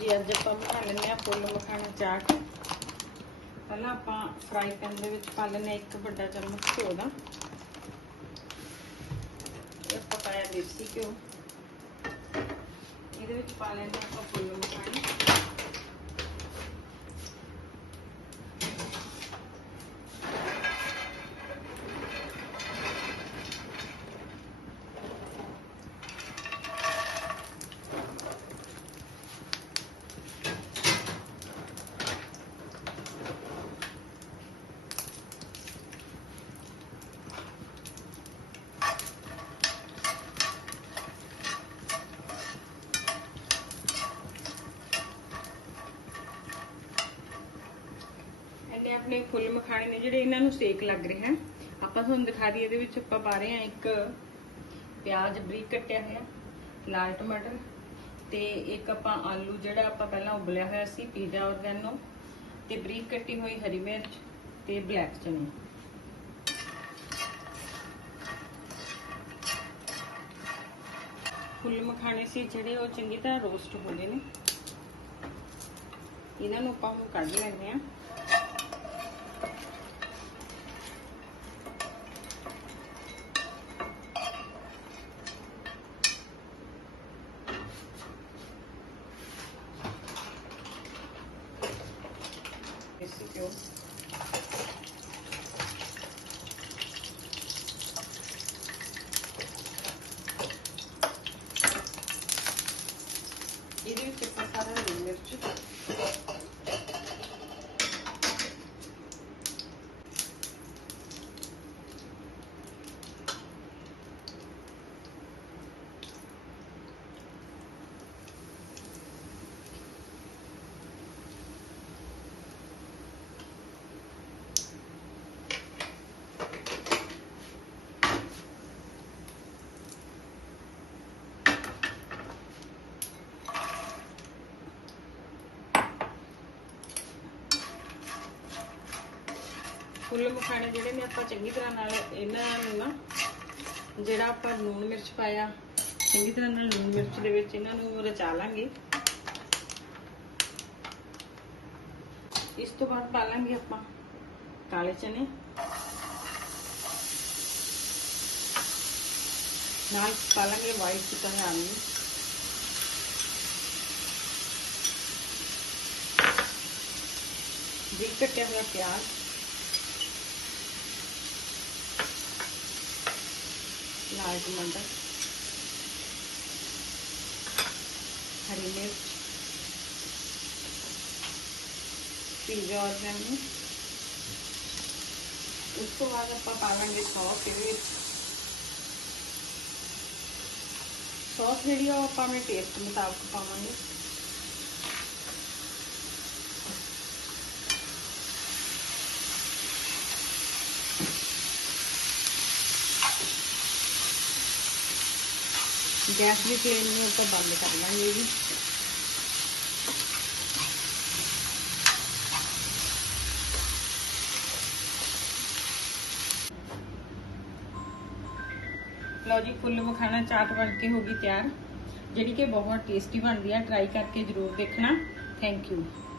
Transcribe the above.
ਜੀ ਅੱਜ ਆਪਾਂ ਬਣਾ ਲੈਂਦੇ ਆ ਫੁੱਲ ਮਖਾਣਾ ਚਾਟ ਪਹਿਲਾਂ ਆਪਾਂ ਫਰਾਈ ਪੈਨ ਦੇ ਵਿੱਚ ਪਾ ਲੈਣੇ ਇੱਕ ਵੱਡਾ ਚਮਚ ਘਿਓ ਦਾ ਇਹ ਪਕਾਇਆ ਦੇਸੀ ਘਿਓ ਇਹਦੇ ਵਿੱਚ ਪਾ ਲੈਣੇ ਆਪਾਂ ਫੁੱਲ ਮਖਾਣਾ ਆਪਣੇ ਫੁੱਲ ਮਖਾਣੇ ਨੇ ਜਿਹੜੇ ਇਹਨਾਂ ਨੂੰ ਸੇਕ ਲੱਗ ਰਿਹਾ ਹੈ ਆਪਾਂ ਤੁਹਾਨੂੰ ਦਿਖਾ ਦਈਏ ਇਹਦੇ ਵਿੱਚ ਆਪਾਂ ਪਾ ਰਹੇ ਹਾਂ ਇੱਕ ਪਿਆਜ਼ ਬਰੀਕ ਕੱਟਿਆ ਹੋਇਆ ਲਾਲ ਟਮਾਟਰ ਤੇ ਇੱਕ ਆਪਾਂ ਆਲੂ ਜਿਹੜਾ ਆਪਾਂ ਪਹਿਲਾਂ ਉਬਲਿਆ ਹੋਇਆ ਸੀ ਪੀਜ਼ਾ ਔਰਗੈਨੋ ਤੇ ਬਰੀਕ ਕੱਟੀ ਹੋਈ ਹਰੀ ਮਿਰਚ ਤੇ ਬਲੈਕ ਚਨੇ ਫੁੱਲ ਮਖਾਣੇ ਸੀ ਜਿਹੜੇ ਉਹ ਚੰਗੀ ਤਰ੍ਹਾਂ ਰੋਸਟ ਹੋ ਗਏ ਨੇ ਇਹਨਾਂ ਨੂੰ ਆਪਾਂ ਹੁਣ ਕੱਢ ਲੈਣੇ ਆ gerekiyor. Yedi ülke sakarlar verilir. फुल मखाने जोड़े ने अपना चंकी तरह इन्हों जोड़ा आप लून मिर्च पाया चंकी तरह लून मिर्च के रचा लेंगे इस तो बाद पा लेंगे आप काले चने पा लेंगे वाइट चिकन आलू दिल कटिया हुआ प्याज लाल टमाटर हरी मिर्च पिज्जा और हमने उसको बाद आप पालन सॉस फिर सॉस जी आप टेस्ट मुताबिक पावे गैस भी प्लेन में ऊपर बंद कर लेंगे भी जी फुल मखाना चाट बन के होगी तैयार जी कि बहुत टेस्टी बनती है ट्राई करके जरूर देखना थैंक यू